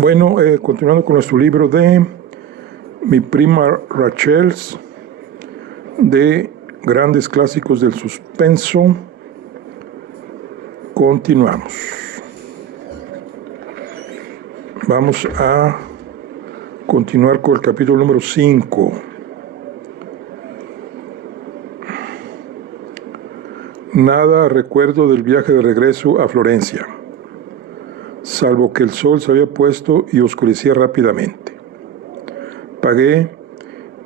Bueno, continuando con nuestro libro de Mi prima Rachel, de grandes clásicos del suspenso, continuamos. Vamos a continuar con el capítulo número 5. Nada recuerdo del viaje de regreso a Florencia, salvo que el sol se había puesto y oscurecía rápidamente. Pagué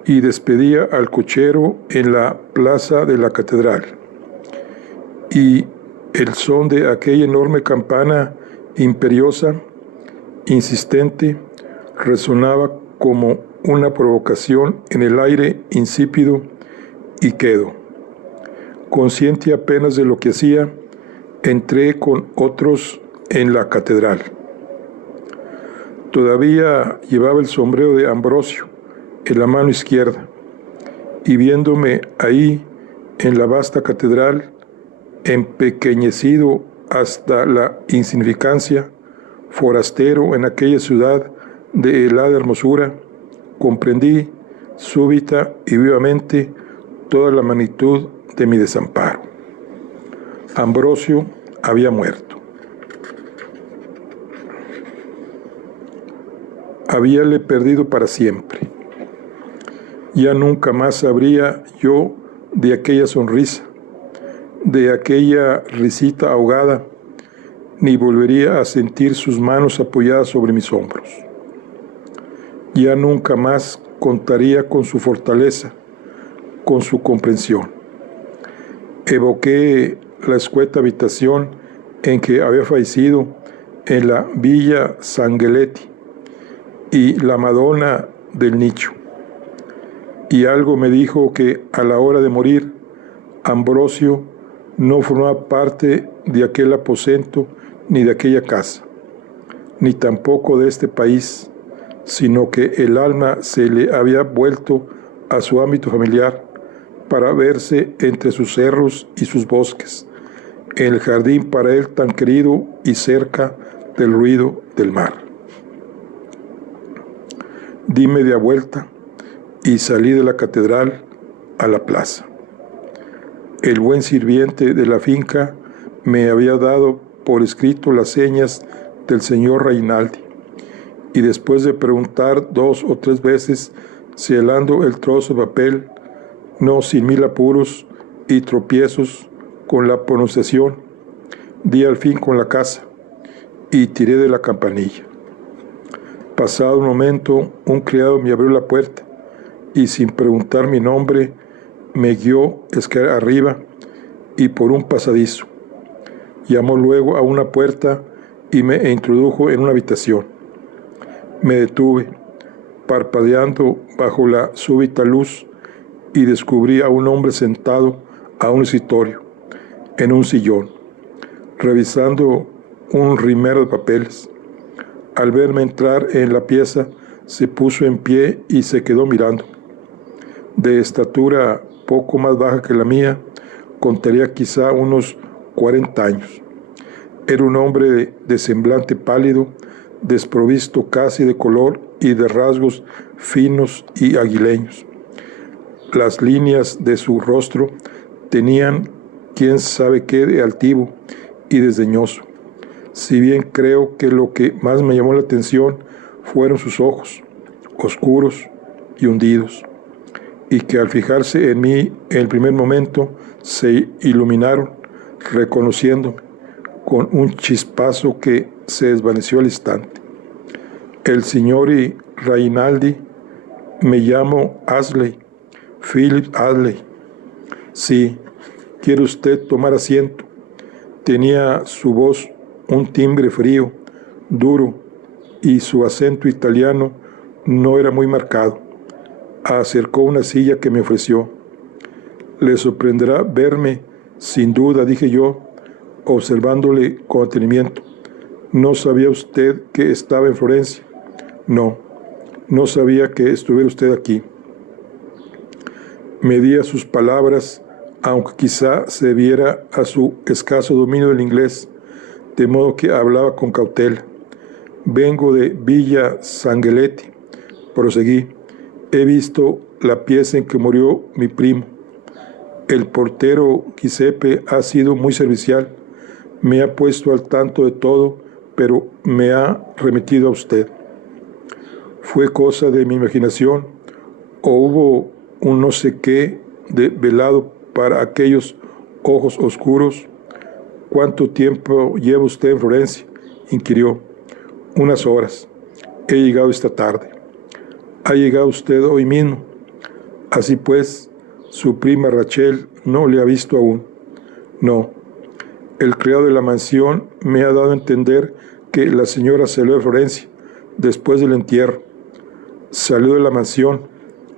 y despedía al cochero en la plaza de la catedral, y el son de aquella enorme campana imperiosa, insistente, resonaba como una provocación en el aire insípido y quedo. Consciente apenas de lo que hacía, entré con otros en la catedral. Todavía llevaba el sombrero de Ambrosio en la mano izquierda, y viéndome ahí en la vasta catedral, empequeñecido hasta la insignificancia, forastero en aquella ciudad de helada hermosura, comprendí súbita y vivamente toda la magnitud de mi desamparo. Ambrosio había muerto. Habíale perdido para siempre. Ya nunca más sabría yo de aquella sonrisa, de aquella risita ahogada, ni volvería a sentir sus manos apoyadas sobre mis hombros. Ya nunca más contaría con su fortaleza, con su comprensión. Evoqué la escueta habitación en que había fallecido en la Villa Sanguinetti y la Madonna del nicho. Y algo me dijo que a la hora de morir, Ambrosio no formaba parte de aquel aposento ni de aquella casa, ni tampoco de este país, sino que el alma se le había vuelto a su ámbito familiar para verse entre sus cerros y sus bosques, en el jardín para él tan querido y cerca del ruido del mar. Di media vuelta y salí de la catedral a la plaza. El buen sirviente de la finca me había dado por escrito las señas del señor Reinaldi, y después de preguntar 2 o 3 veces, selando el trozo de papel, no sin mil apuros y tropiezos con la pronunciación, di al fin con la casa y tiré de la campanilla. Pasado un momento, un criado me abrió la puerta y sin preguntar mi nombre me guió escalera arriba y por un pasadizo. Llamó luego a una puerta y me introdujo en una habitación. Me detuve, parpadeando bajo la súbita luz, y descubrí a un hombre sentado a un escritorio, en un sillón, revisando un rimero de papeles. Al verme entrar en la pieza, se puso en pie y se quedó mirando. De estatura poco más baja que la mía, contaría quizá unos 40 años. Era un hombre de semblante pálido, desprovisto casi de color y de rasgos finos y aguileños. Las líneas de su rostro tenían quién sabe qué de altivo y desdeñoso, si bien creo que lo que más me llamó la atención fueron sus ojos, oscuros y hundidos, y que al fijarse en mí en el primer momento se iluminaron, reconociéndome con un chispazo que se desvaneció al instante. El señor Reinaldi, me llamo Astley, Philip Astley. Sí, ¿quiere usted tomar asiento? Tenía su voz un timbre frío, duro, y su acento italiano no era muy marcado. Acercó una silla que me ofreció. Le sorprenderá verme, sin duda, dije yo, observándole con detenimiento. ¿No sabía usted que estaba en Florencia? No, no sabía que estuviera usted aquí. Medía sus palabras, aunque quizá se debiera a su escaso dominio del inglés, de modo que hablaba con cautela. Vengo de Villa Sanguinetti, proseguí. He visto la pieza en que murió mi primo. El portero Giuseppe ha sido muy servicial. Me ha puesto al tanto de todo, pero me ha remitido a usted. ¿Fue cosa de mi imaginación o hubo un no sé qué de velado para aquellos ojos oscuros? ¿Cuánto tiempo lleva usted en Florencia?, inquirió. Unas horas. He llegado esta tarde. ¿Ha llegado usted hoy mismo? Así pues, su prima Rachel no le ha visto aún. No. El criado de la mansión me ha dado a entender que la señora salió de Florencia después del entierro. Salió de la mansión,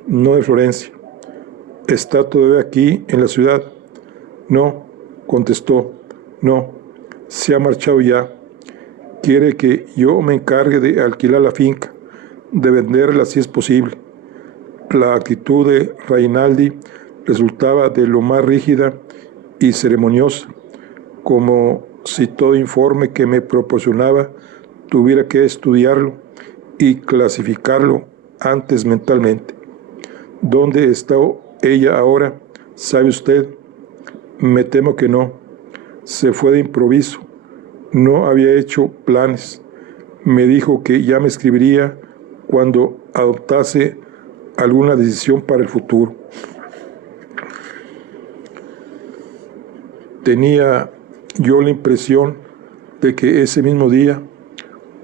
no de Florencia. ¿Está todavía aquí en la ciudad? No, contestó. No, se ha marchado ya. Quiere que yo me encargue de alquilar la finca, de venderla si es posible. La actitud de Rainaldi resultaba de lo más rígida y ceremoniosa, como si todo informe que me proporcionaba tuviera que estudiarlo y clasificarlo antes mentalmente. ¿Dónde está ella ahora? ¿Sabe usted? Me temo que no. Se fue de improviso. No había hecho planes. Me dijo que ya me escribiría cuando adoptase alguna decisión para el futuro. Tenía yo la impresión de que ese mismo día,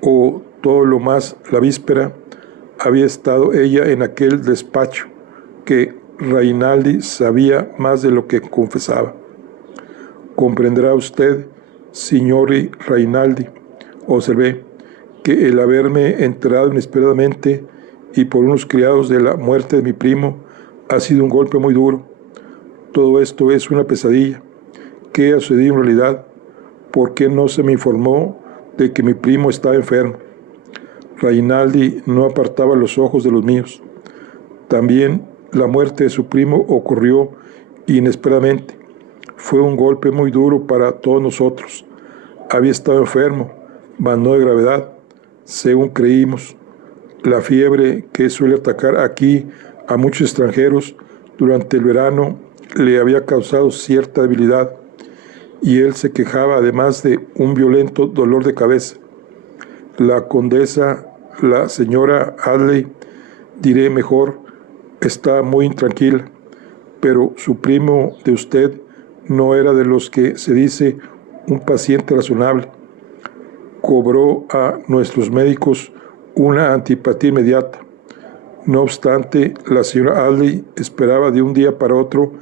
o todo lo más la víspera, había estado ella en aquel despacho, que Rainaldi sabía más de lo que confesaba. Comprenderá usted, signori Rainaldi, observé, que el haberme enterado inesperadamente y por unos criados de la muerte de mi primo ha sido un golpe muy duro. Todo esto es una pesadilla. ¿Qué ha sucedido en realidad? ¿Por qué no se me informó de que mi primo estaba enfermo? Rainaldi no apartaba los ojos de los míos. También la muerte de su primo ocurrió inesperadamente. Fue un golpe muy duro para todos nosotros. Había estado enfermo, mas no de gravedad, según creímos. La fiebre que suele atacar aquí a muchos extranjeros durante el verano le había causado cierta debilidad, y él se quejaba además de un violento dolor de cabeza. La condesa, la señora Adley, diré mejor, está muy intranquila, pero su primo de usted no era de los que se dice un paciente razonable. Cobró a nuestros médicos una antipatía inmediata. No obstante, la señora Adley esperaba de un día para otro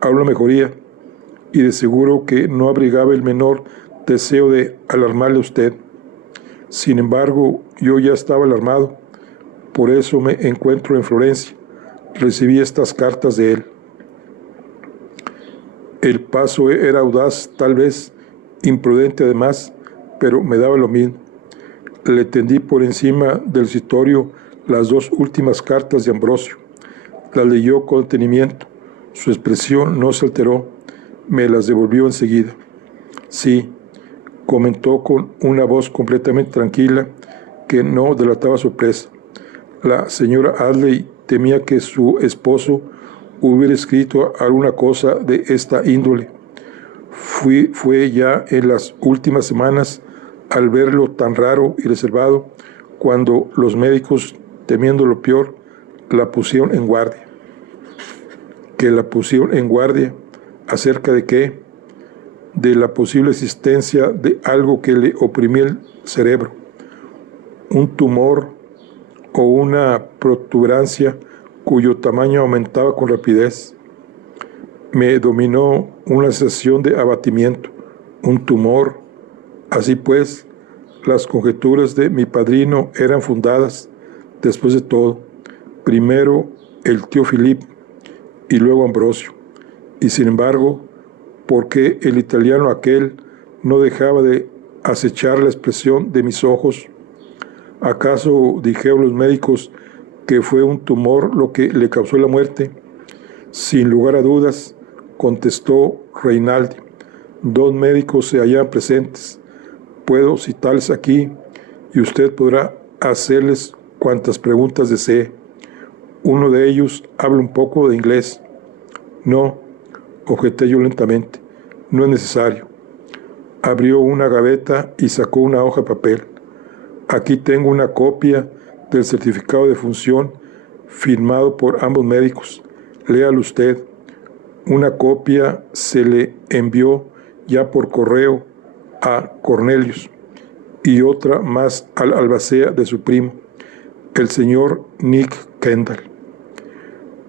a una mejoría, y de seguro que no abrigaba el menor deseo de alarmarle a usted. Sin embargo, yo ya estaba alarmado. Por eso me encuentro en Florencia. Recibí estas cartas de él. El paso era audaz, tal vez, imprudente además, pero me daba lo mismo. Le tendí por encima del escritorio las dos últimas cartas de Ambrosio. Las leyó con detenimiento. Su expresión no se alteró. Me las devolvió enseguida. Sí, comentó con una voz completamente tranquila que no delataba sorpresa. La señora Adley temía que su esposo hubiera escrito alguna cosa de esta índole. Fue ya en las últimas semanas, al verlo tan raro y reservado, cuando los médicos, temiendo lo peor, la pusieron en guardia. ¿Que la pusieron en guardia? ¿Acerca de qué? De la posible existencia de algo que le oprimía el cerebro. Un tumor o una protuberancia cuyo tamaño aumentaba con rapidez. Me dominó una sensación de abatimiento. Un tumor. Así pues, las conjeturas de mi padrino eran fundadas, después de todo. Primero el tío Filip y luego Ambrosio. Y sin embargo, ¿por qué el italiano aquel no dejaba de acechar la expresión de mis ojos? ¿Acaso dijeron los médicos que fue un tumor lo que le causó la muerte? Sin lugar a dudas, contestó Rainaldi. Dos médicos se hallaban presentes. Puedo citarles aquí, y usted podrá hacerles cuantas preguntas desee. Uno de ellos habla un poco de inglés. No, objeté yo lentamente, no es necesario. Abrió una gaveta y sacó una hoja de papel. Aquí tengo una copia del certificado de función firmado por ambos médicos. Léalo usted. Una copia se le envió ya por correo a Cornelius y otra más al albacea de su primo, el señor Nick Kendall.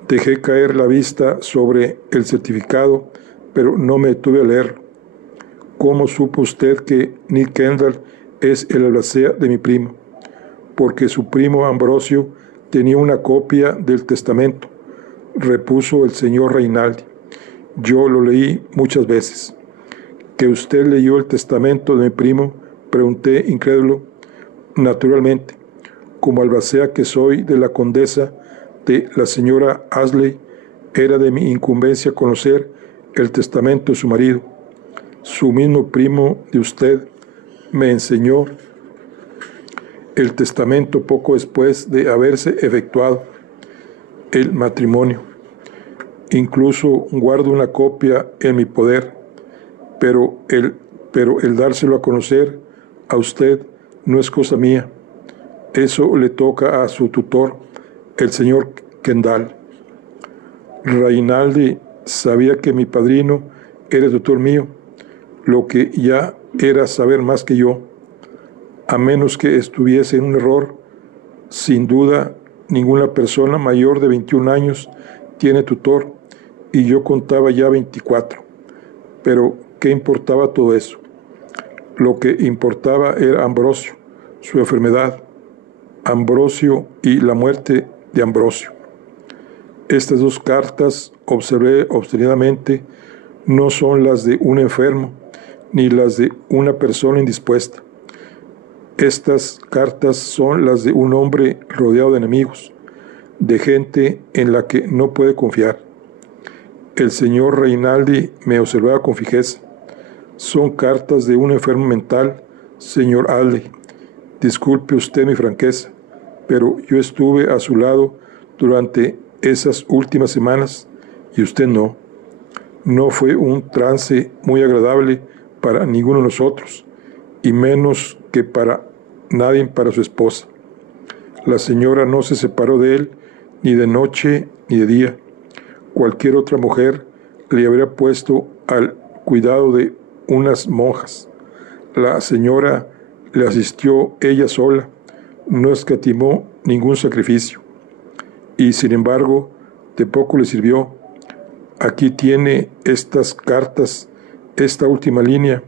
Dejé caer la vista sobre el certificado, pero no me detuve a leerlo. ¿Cómo supo usted que Nick Kendall es el albacea de mi primo? Porque su primo Ambrosio tenía una copia del testamento, repuso el señor Reinaldi. Yo lo leí muchas veces. ¿Que usted leyó el testamento de mi primo?, pregunté incrédulo. Naturalmente, como albacea que soy de la condesa de la señora Ashley, era de mi incumbencia conocer el testamento de su marido. Su mismo primo de usted me enseñó el testamento poco después de haberse efectuado el matrimonio. Incluso guardo una copia en mi poder, pero el dárselo a conocer a usted no es cosa mía. Eso le toca a su tutor, el señor Kendall. Reinaldi sabía que mi padrino era tutor mío, lo que ya era saber más que yo. A menos que estuviese en un error, sin duda ninguna persona mayor de 21 años tiene tutor, y yo contaba ya 24. Pero, ¿qué importaba todo eso? Lo que importaba era Ambrosio, su enfermedad, Ambrosio y la muerte de Ambrosio. Estas dos cartas, observé obstinadamente, no son las de un enfermo, ni las de una persona indispuesta. Estas cartas son las de un hombre rodeado de enemigos, de gente en la que no puede confiar. El señor Reinaldi me observaba con fijeza. Son cartas de un enfermo mental, señor Ashley. Disculpe usted mi franqueza, pero yo estuve a su lado durante esas últimas semanas y usted no. No fue un trance muy agradable para ninguno de nosotros, y menos que para nadie, para su esposa. La señora no se separó de él ni de noche ni de día. Cualquier otra mujer le habría puesto al cuidado de unas monjas. La señora le asistió ella sola, no escatimó ningún sacrificio. Y sin embargo, de poco le sirvió. Aquí tiene estas cartas, esta última línea.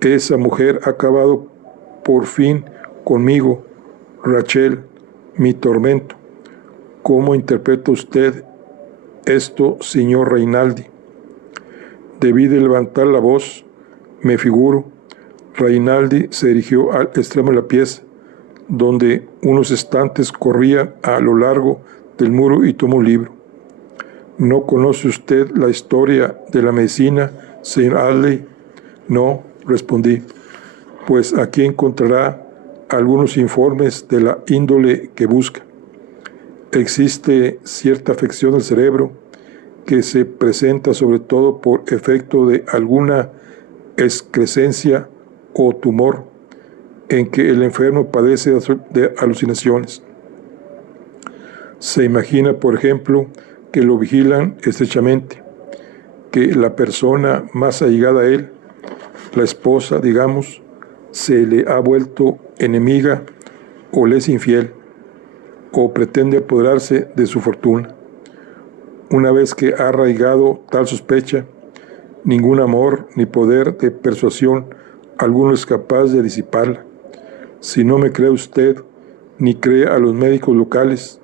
Esa mujer ha acabado por fin conmigo, Rachel, mi tormento. ¿Cómo interpreta usted esto, señor Reinaldi? Debí de levantar la voz, me figuro. Reinaldi se dirigió al extremo de la pieza, donde unos estantes corrían a lo largo del muro, y tomó un libro. ¿No conoce usted la historia de la medicina, señor Ashley? No, respondí. Pues aquí encontrará algunos informes de la índole que busca. Existe cierta afección del cerebro que se presenta sobre todo por efecto de alguna excrescencia o tumor en que el enfermo padece de alucinaciones. Se imagina, por ejemplo, que lo vigilan estrechamente, que la persona más allegada a él, la esposa, digamos, se le ha vuelto enemiga o le es infiel, o pretende apoderarse de su fortuna. Una vez que ha arraigado tal sospecha, ningún amor ni poder de persuasión alguno es capaz de disiparla. Si no me cree usted, ni cree a los médicos locales,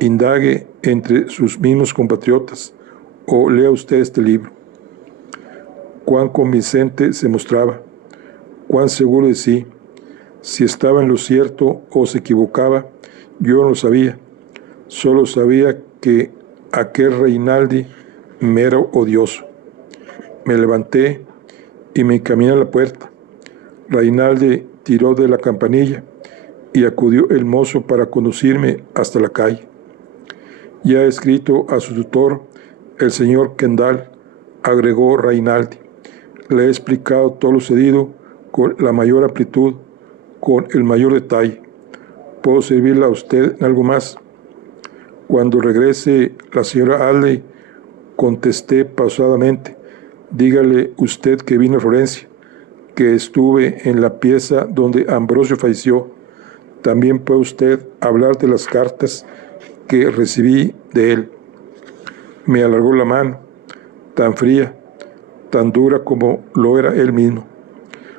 indague entre sus mismos compatriotas, o lea usted este libro. Cuán convincente se mostraba, cuán seguro de sí. Si estaba en lo cierto o se equivocaba, yo no lo sabía. Solo sabía que aquel Reinaldi me era odioso. Me levanté y me encaminé a la puerta. Reinaldi tiró de la campanilla y acudió el mozo para conducirme hasta la calle. Ya he escrito a su tutor, el señor Kendall, agregó Rainaldi. Le he explicado todo lo sucedido con la mayor amplitud, con el mayor detalle. ¿Puedo servirle a usted en algo más? Cuando regrese la señora Adley, contesté pausadamente, dígale usted que vine a Florencia, que estuve en la pieza donde Ambrosio falleció. También puede usted hablar de las cartas que recibí de él. Me alargó la mano, tan fría, tan dura como lo era él mismo.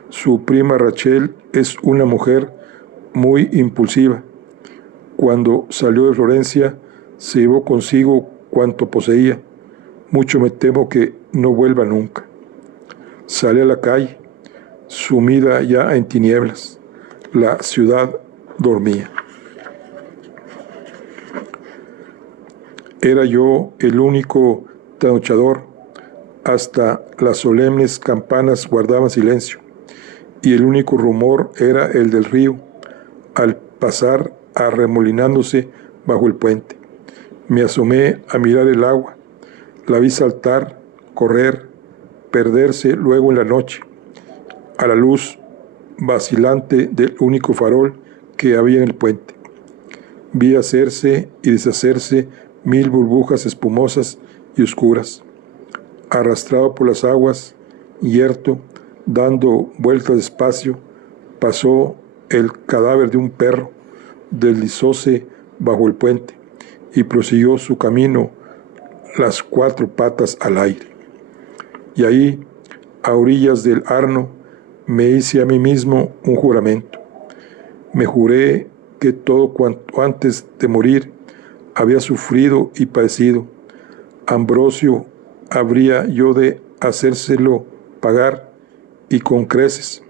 Su prima Rachel es una mujer muy impulsiva. Cuando salió de Florencia, se llevó consigo cuanto poseía. Mucho me temo que no vuelva nunca. Salí a la calle, sumida ya en tinieblas. La ciudad dormía. Era yo el único trasnochador. Hasta las solemnes campanas guardaban silencio, y el único rumor era el del río, al pasar arremolinándose bajo el puente. Me asomé a mirar el agua, la vi saltar, correr, perderse luego en la noche, a la luz vacilante del único farol que había en el puente. Vi hacerse y deshacerse 1000 burbujas espumosas y oscuras. Arrastrado por las aguas, yerto, dando vueltas despacio, pasó el cadáver de un perro, deslizóse bajo el puente y prosiguió su camino, las 4 patas al aire. Y ahí, a orillas del Arno, me hice a mí mismo un juramento. Me juré que todo cuanto antes de morir había sufrido y padecido. Ambrosio habría yo de hacérselo pagar, y con creces,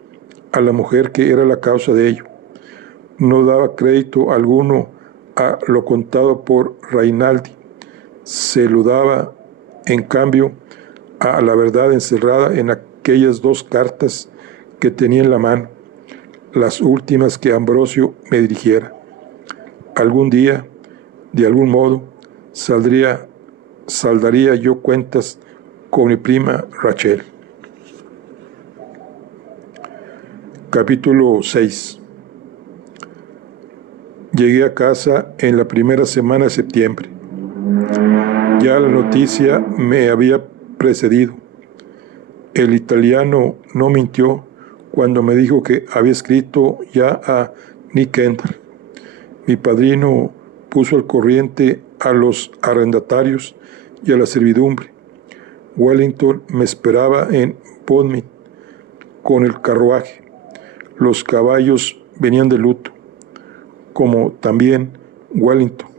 a la mujer que era la causa de ello. No daba crédito alguno a lo contado por Rainaldi. Se lo daba, en cambio, a la verdad encerrada en aquellas 2 cartas que tenía en la mano, las últimas que Ambrosio me dirigiera. Algún día, de algún modo, saldaría yo cuentas con mi prima Rachel. Capítulo 6. Llegué a casa en la primera semana de septiembre. Ya la noticia me había precedido. El italiano no mintió cuando me dijo que había escrito ya a Nick Kendall. Mi padrino puso al corriente a los arrendatarios y a la servidumbre. Wellington me esperaba en Bodmin con el carruaje. Los caballos venían de luto, como también Wellington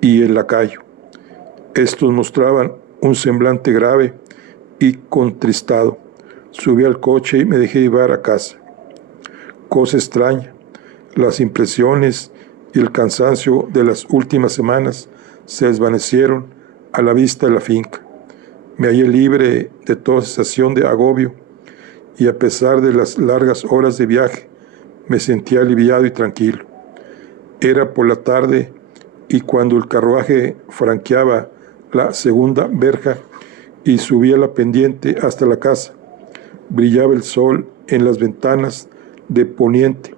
y el lacayo. Estos mostraban un semblante grave y contristado. Subí al coche y me dejé llevar a casa. Cosa extraña, las impresiones y el cansancio de las últimas semanas se desvanecieron a la vista de la finca. Me hallé libre de toda sensación de agobio, y a pesar de las largas horas de viaje, me sentía aliviado y tranquilo. Era por la tarde, y cuando el carruaje franqueaba la segunda verja y subía la pendiente hasta la casa, brillaba el sol en las ventanas de poniente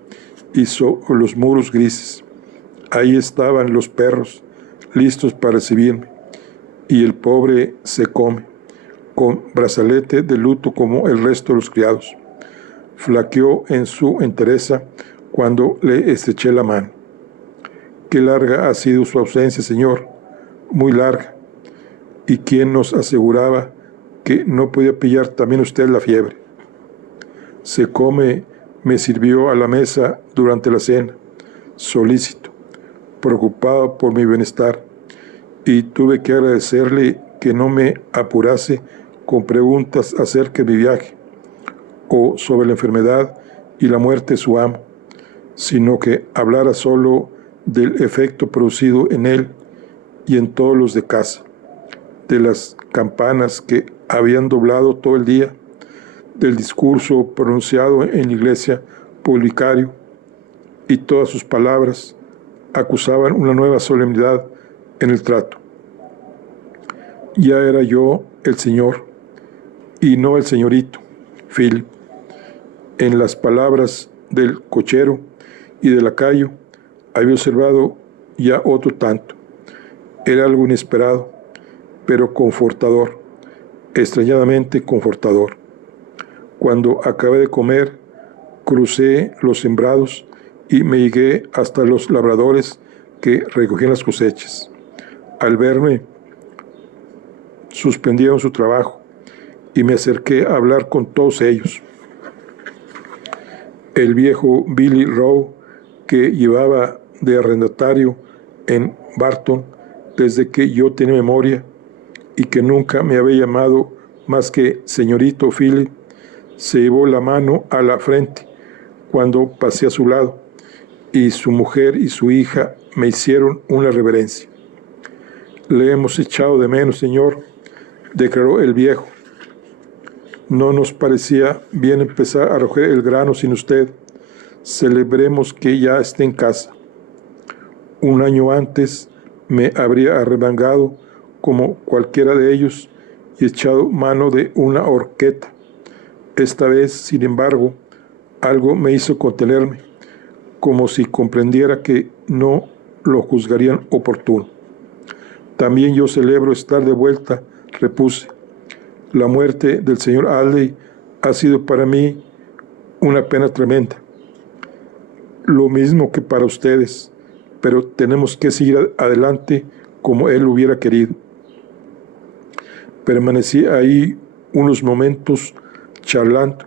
y sobre los muros grises. Ahí estaban los perros, listos para recibirme, y el pobre se come, con brazalete de luto como el resto de los criados. Flaqueó en su entereza cuando le estreché la mano. Qué larga ha sido su ausencia, señor, muy larga. ¿Y quién nos aseguraba que no podía pillar también usted la fiebre? Se come, me sirvió a la mesa durante la cena, solícito, preocupado por mi bienestar, y tuve que agradecerle que no me apurase con preguntas acerca de mi viaje o sobre la enfermedad y la muerte de su amo, sino que hablara solo del efecto producido en él y en todos los de casa, de las campanas que habían doblado todo el día, del discurso pronunciado en la iglesia por el vicario, y todas sus palabras acusaban una nueva solemnidad en el trato. Ya era yo el señor, y no el señorito, Philip. En las palabras del cochero y del lacayo había observado ya otro tanto. Era algo inesperado, pero confortador, extrañadamente confortador. Cuando acabé de comer, crucé los sembrados y me llegué hasta los labradores que recogían las cosechas. Al verme, suspendieron su trabajo y me acerqué a hablar con todos ellos. El viejo Billy Rowe, que llevaba de arrendatario en Barton desde que yo tenía memoria y que nunca me había llamado más que señorito Philip, se llevó la mano a la frente cuando pasé a su lado, y su mujer y su hija me hicieron una reverencia. «Le hemos echado de menos, señor», declaró el viejo. «No nos parecía bien empezar a recoger el grano sin usted. Celebremos que ya esté en casa. Un año antes me habría arremangado como cualquiera de ellos y echado mano de una horqueta. Esta vez, sin embargo, algo me hizo contenerme, como si comprendiera que no lo juzgarían oportuno. También yo celebro estar de vuelta», repuse. «La muerte del señor Aldey ha sido para mí una pena tremenda. Lo mismo que para ustedes, pero tenemos que seguir adelante como él hubiera querido». Permanecí ahí unos momentos charlando.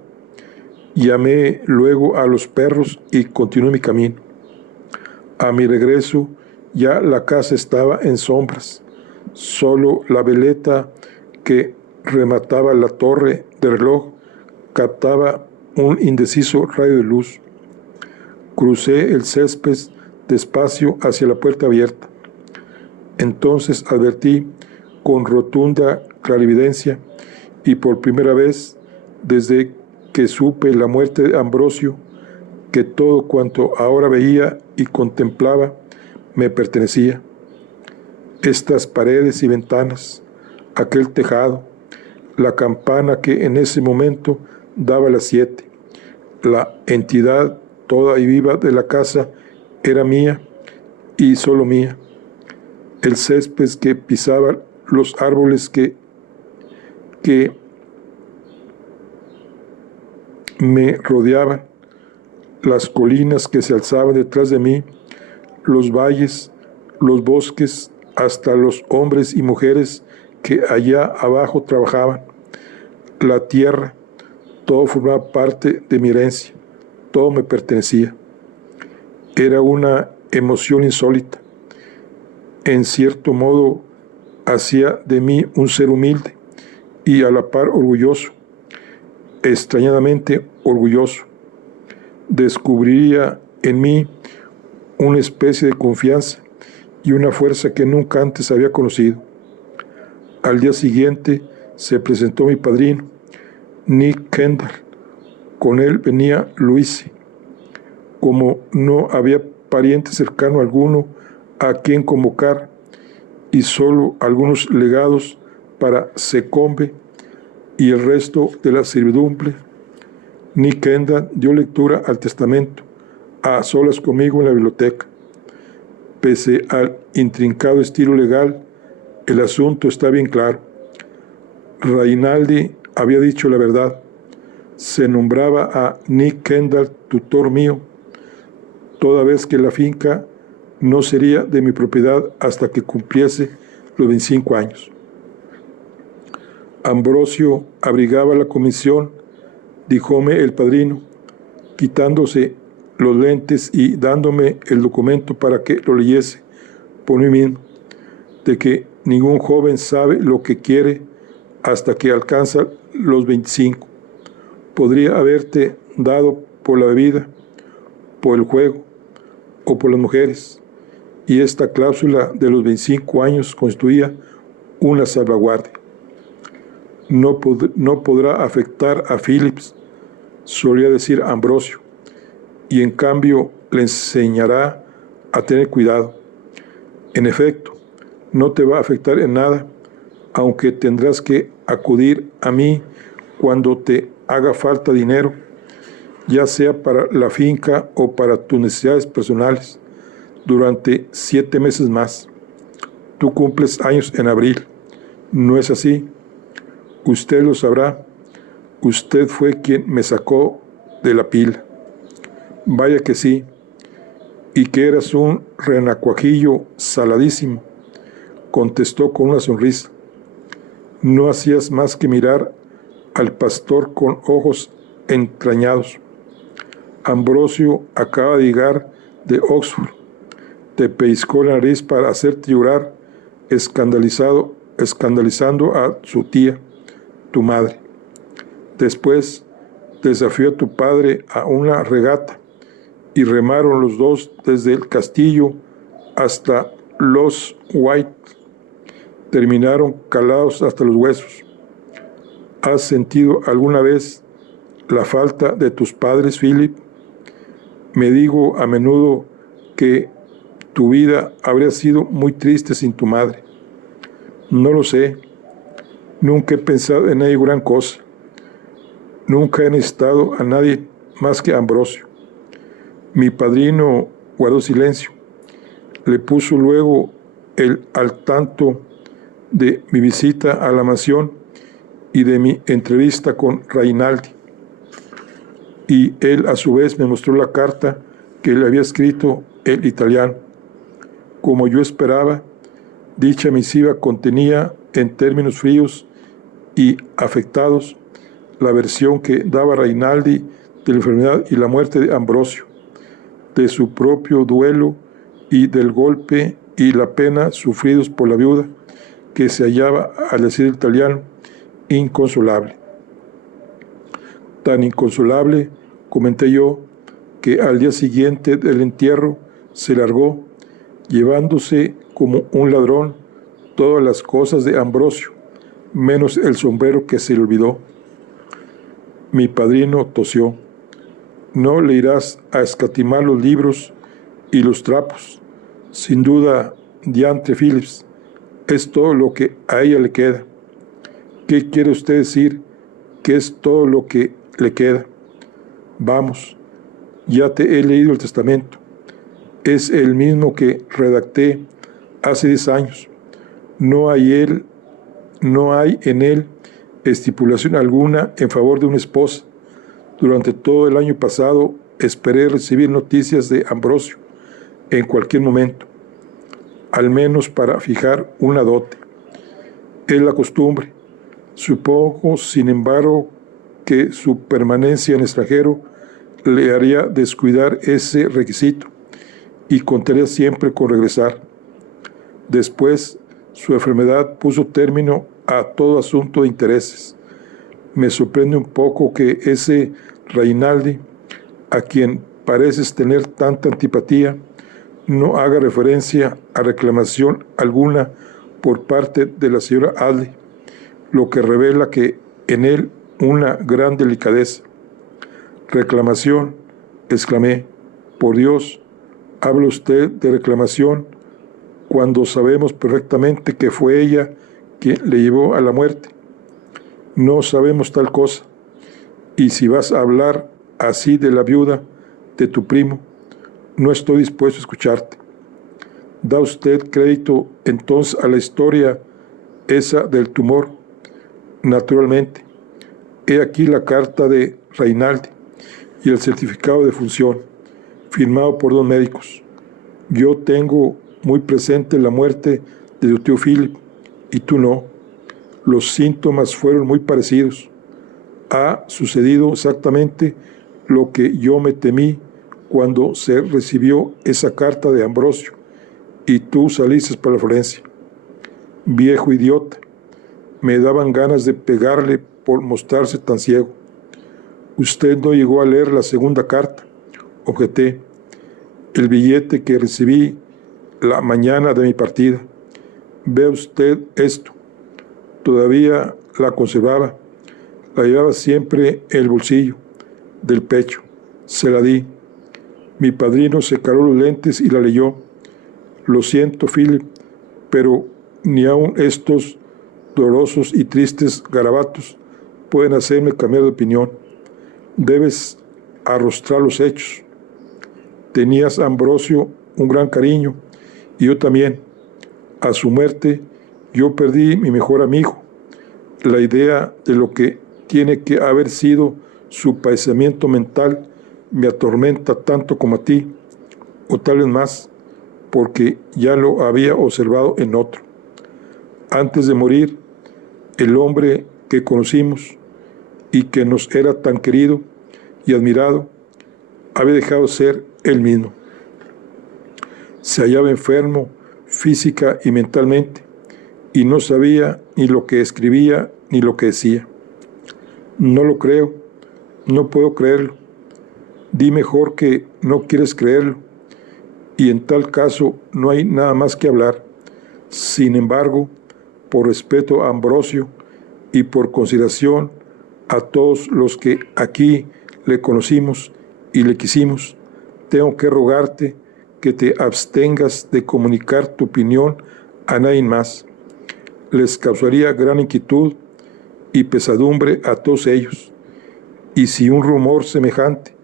Llamé luego a los perros y continué mi camino. A mi regreso ya la casa estaba en sombras. Solo la veleta que remataba la torre de reloj captaba un indeciso rayo de luz. Crucé el césped despacio hacia la puerta abierta. Entonces advertí con rotunda clarividencia, y por primera vez desde que supe la muerte de Ambrosio, que todo cuanto ahora veía y contemplaba me pertenecía. Estas paredes y ventanas, aquel tejado, la campana que en ese momento daba las 7, la entidad toda y viva de la casa era mía y solo mía. El césped que pisaba, los árboles que me rodeaban, las colinas que se alzaban detrás de mí, los valles, los bosques, hasta los hombres y mujeres que allá abajo trabajaban, la tierra, todo formaba parte de mi herencia, todo me pertenecía. Era una emoción insólita. En cierto modo, hacía de mí un ser humilde y a la par orgulloso, extrañadamente orgulloso. Descubriría en mí una especie de confianza y una fuerza que nunca antes había conocido. Al día siguiente se presentó mi padrino, Nick Kendall. Con él venía Lucy. Como no había pariente cercano alguno a quien convocar y solo algunos legados para Secombe y el resto de la servidumbre, Nick Kendall dio lectura al testamento a solas conmigo en la biblioteca. Pese al intrincado estilo legal, el asunto está bien claro. Rainaldi había dicho la verdad. Se nombraba a Nick Kendall tutor mío, toda vez que la finca no sería de mi propiedad hasta que cumpliese los 25 años. Ambrosio abrigaba la comisión, díjome el padrino, quitándose los lentes y dándome el documento para que lo leyese por mí mismo, de que ningún joven sabe lo que quiere hasta que alcanza los 25. Podría haberte dado por la bebida, por el juego o por las mujeres, y esta cláusula de los 25 años constituía una salvaguardia. No podrá afectar a Phillips, solía decir Ambrosio, y en cambio le enseñará a tener cuidado. En efecto, no te va a afectar en nada, aunque tendrás que acudir a mí cuando te haga falta dinero, ya sea para la finca o para tus necesidades personales, durante 7 meses más. Tú cumples años en abril. ¿No es así? Usted lo sabrá. Usted fue quien me sacó de la pila. Vaya que sí. Y que eras un renacuajillo saladísimo, contestó con una sonrisa. No hacías más que mirar al pastor con ojos entrañados. Ambrosio acaba de llegar de Oxford. Te pellizcó la nariz para hacerte llorar, escandalizando a su tía, tu madre. Después desafió a tu padre a una regata y remaron los dos desde el castillo hasta los White. Terminaron calados hasta los huesos. ¿Has sentido alguna vez la falta de tus padres, Philip? Me digo a menudo que tu vida habría sido muy triste sin tu madre. No lo sé. Nunca he pensado en ella gran cosa. Nunca he necesitado a nadie más que a Ambrosio. Mi padrino guardó silencio. Le puso luego al tanto de mi visita a la mansión y de mi entrevista con Rainaldi. Y él a su vez me mostró la carta que le había escrito el italiano. Como yo esperaba, dicha misiva contenía, en términos fríos y afectados, la versión que daba Rainaldi de la enfermedad y la muerte de Ambrosio, de su propio duelo y del golpe y la pena sufridos por la viuda, que se hallaba, al decir el italiano, inconsolable. Tan inconsolable, comenté yo, que al día siguiente del entierro se largó, llevándose como un ladrón todas las cosas de Ambrosio, menos el sombrero que se le olvidó. Mi padrino tosió. No le irás a escatimar los libros y los trapos. Sin duda, diantre Phillips, es todo lo que a ella le queda. ¿Qué quiere usted decir que es todo lo que le queda? Vamos, ya te he leído el testamento. Es el mismo que redacté hace 10 años. No hay en él estipulación alguna en favor de una esposa. Durante todo el año pasado esperé recibir noticias de Ambrosio en cualquier momento, al menos para fijar una dote. Es la costumbre. Supongo, sin embargo, que su permanencia en extranjero le haría descuidar ese requisito y contaría siempre con regresar. Después, su enfermedad puso término a todo asunto de intereses. Me sorprende un poco que ese Rainaldi, a quien pareces tener tanta antipatía, no haga referencia a reclamación alguna por parte de la señora Audley, lo que revela que en él una gran delicadeza. Reclamación, exclamé. Por Dios, ¿habla usted de reclamación cuando sabemos perfectamente que fue ella quien le llevó a la muerte? No sabemos tal cosa. Y si vas a hablar así de la viuda de tu primo, no estoy dispuesto a escucharte. ¿Da usted crédito entonces a la historia esa del tumor? Naturalmente. He aquí la carta de Rainaldi y el certificado de función, firmado por 2 médicos. Yo tengo muy presente la muerte de tu tío Philip, y tú no. Los síntomas fueron muy parecidos. Ha sucedido exactamente lo que yo me temí cuando se recibió esa carta de Ambrosio, y tú saliste para Florencia. Viejo idiota, me daban ganas de pegarle por mostrarse tan ciego. Usted no llegó a leer la segunda carta, objeté. El billete que recibí la mañana de mi partida. Vea usted esto. Todavía la conservaba. La llevaba siempre en el bolsillo del pecho. Se la di. Mi padrino se caló los lentes y la leyó. Lo siento, Philip, pero ni aun estos dolorosos y tristes garabatos pueden hacerme cambiar de opinión. Debes arrostrar los hechos. Tenías a Ambrosio un gran cariño, y yo también. A su muerte, yo perdí mi mejor amigo. La idea de lo que tiene que haber sido su padecimiento mental me atormenta tanto como a ti, o tal vez más, porque ya lo había observado en otro. Antes de morir, el hombre que conocimos y que nos era tan querido y admirado, había dejado de ser él mismo. Se hallaba enfermo física y mentalmente, y no sabía ni lo que escribía ni lo que decía. No lo creo, no puedo creerlo. Di mejor que no quieres creerlo, y en tal caso no hay nada más que hablar. Sin embargo, por respeto a Ambrosio y por consideración a todos los que aquí le conocimos y le quisimos, tengo que rogarte que te abstengas de comunicar tu opinión a nadie más. Les causaría gran inquietud y pesadumbre a todos ellos, y si un rumor semejante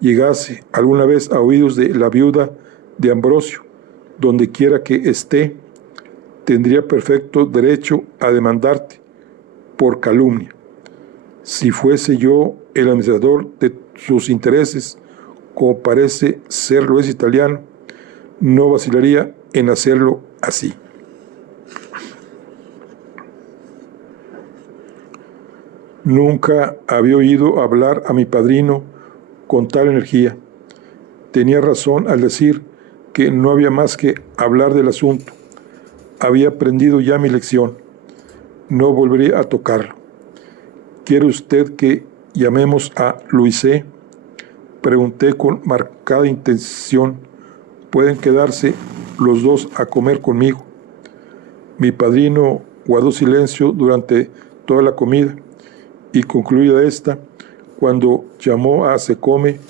llegase alguna vez a oídos de la viuda de Ambrosio, donde quiera que esté, tendría perfecto derecho a demandarte por calumnia. Si fuese yo el administrador de sus intereses, como parece serlo es italiano, no vacilaría en hacerlo así. Nunca había oído hablar a mi padrino con tal energía. Tenía razón al decir que no había más que hablar del asunto. Había aprendido ya mi lección. No volveré a tocarlo. ¿Quiere usted que llamemos a Luise? Pregunté con marcada intención. Pueden quedarse los dos a comer conmigo. Mi padrino guardó silencio durante toda la comida, y concluida esta, cuando llamó a Secome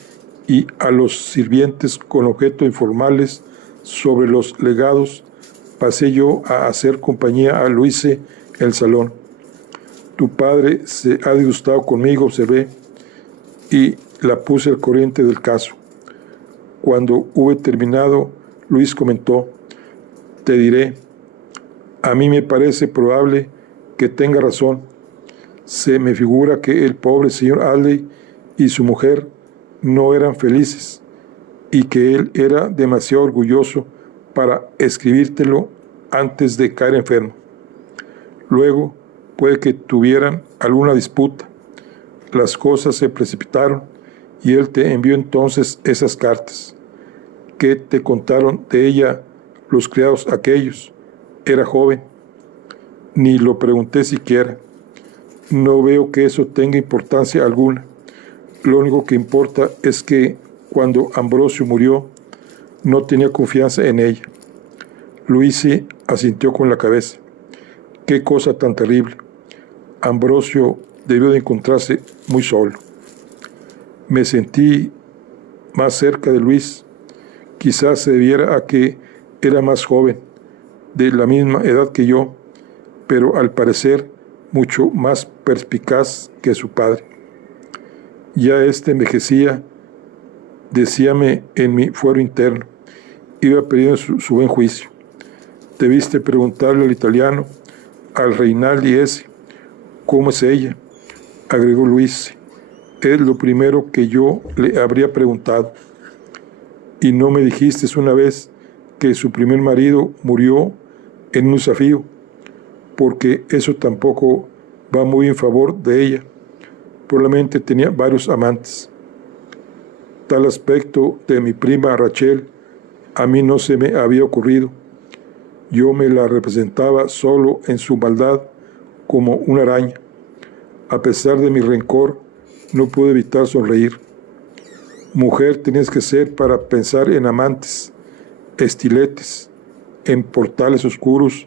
y a los sirvientes con objeto informales sobre los legados, pasé yo a hacer compañía a Luise en el salón. Tu padre se ha disgustado conmigo, observé, y la puse al corriente del caso. Cuando hube terminado, Luis comentó: te diré, a mí me parece probable que tenga razón. Se me figura que el pobre señor Addley y su mujer no eran felices, y que él era demasiado orgulloso para escribírtelo antes de caer enfermo. Luego puede que tuvieran alguna disputa. Las cosas se precipitaron y él te envió entonces esas cartas. ¿Qué te contaron de ella los criados aquellos? Era joven. Ni lo pregunté siquiera. No veo que eso tenga importancia alguna. Lo único que importa es que cuando Ambrosio murió, no tenía confianza en ella. Luisi asintió con la cabeza. Qué cosa tan terrible. Ambrosio debió de encontrarse muy solo. Me sentí más cerca de Luis. Quizás se debiera a que era más joven, de la misma edad que yo, pero al parecer mucho más perspicaz que su padre. Ya envejecía, decíame en mi fuero interno. Iba perdiendo su buen juicio. Debiste preguntarle al italiano, al Reinaldi ese, ¿cómo es ella? Agregó Luis. Es lo primero que yo le habría preguntado. Y no me dijiste una vez que su primer marido murió en un desafío, porque eso tampoco va muy en favor de ella. Probablemente tenía varios amantes. Tal aspecto de mi prima Rachel a mí no se me había ocurrido. Yo me la representaba solo en su maldad como una araña. A pesar de mi rencor, no pude evitar sonreír. Mujer tenías que ser para pensar en amantes, estiletes, en portales oscuros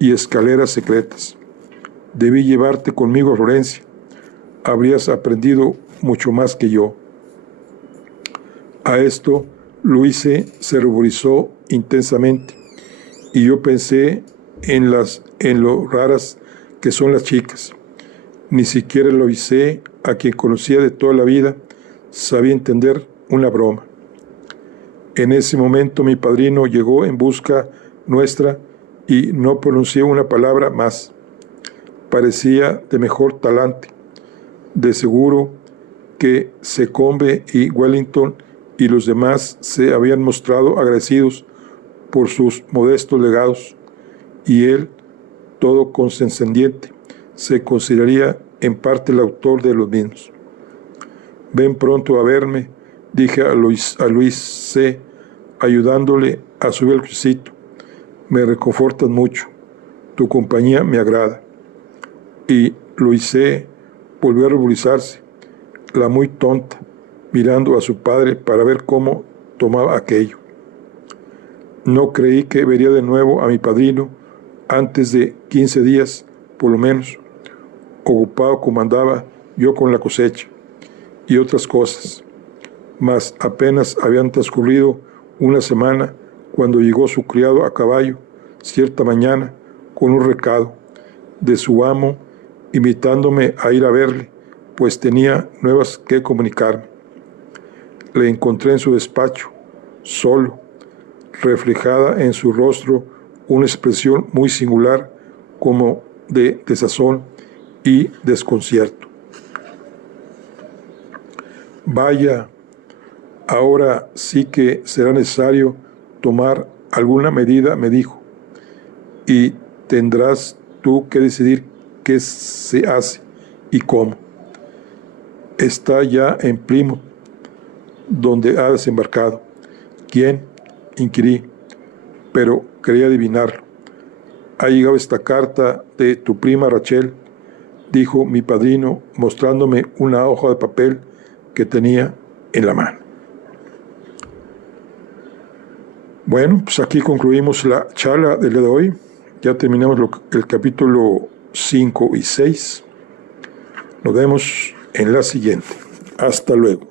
y escaleras secretas. Debí llevarte conmigo a Florencia. Habrías aprendido mucho más que yo. A esto Luise se ruborizó intensamente y yo pensé en lo raras que son las chicas. Ni siquiera Luise, a quien conocía de toda la vida, sabía entender una broma. En ese momento mi padrino llegó en busca nuestra y no pronunció una palabra más. Parecía de mejor talante. De seguro que Secombe y Wellington y los demás se habían mostrado agradecidos por sus modestos legados, y él, todo condescendiente, se consideraría en parte el autor de los mismos. Ven pronto a verme, dije a Luis C., ayudándole a subir el crucito. Me reconfortas mucho, tu compañía me agrada. Y Luis C. volvió a ruborizarse, la muy tonta, mirando a su padre para ver cómo tomaba aquello. No creí que vería de nuevo a mi padrino antes de 15 días, por lo menos, ocupado como andaba yo con la cosecha y otras cosas. Mas apenas habían transcurrido una semana cuando llegó su criado a caballo cierta mañana con un recado de su amo invitándome a ir a verle, pues tenía nuevas que comunicarme. Le encontré en su despacho, solo, reflejada en su rostro una expresión muy singular como de desazón y desconcierto. Vaya, ahora sí que será necesario tomar alguna medida, me dijo, y tendrás tú que decidir qué se hace y cómo. Está ya en Plymouth, donde ha desembarcado. ¿Quién? Inquirí, pero quería adivinarlo. Ha llegado esta carta de tu prima Rachel, dijo mi padrino, mostrándome una hoja de papel que tenía en la mano. Bueno, pues aquí concluimos la charla del día de hoy. Ya terminamos el capítulo 5 y 6. Nos vemos en la siguiente. Hasta luego.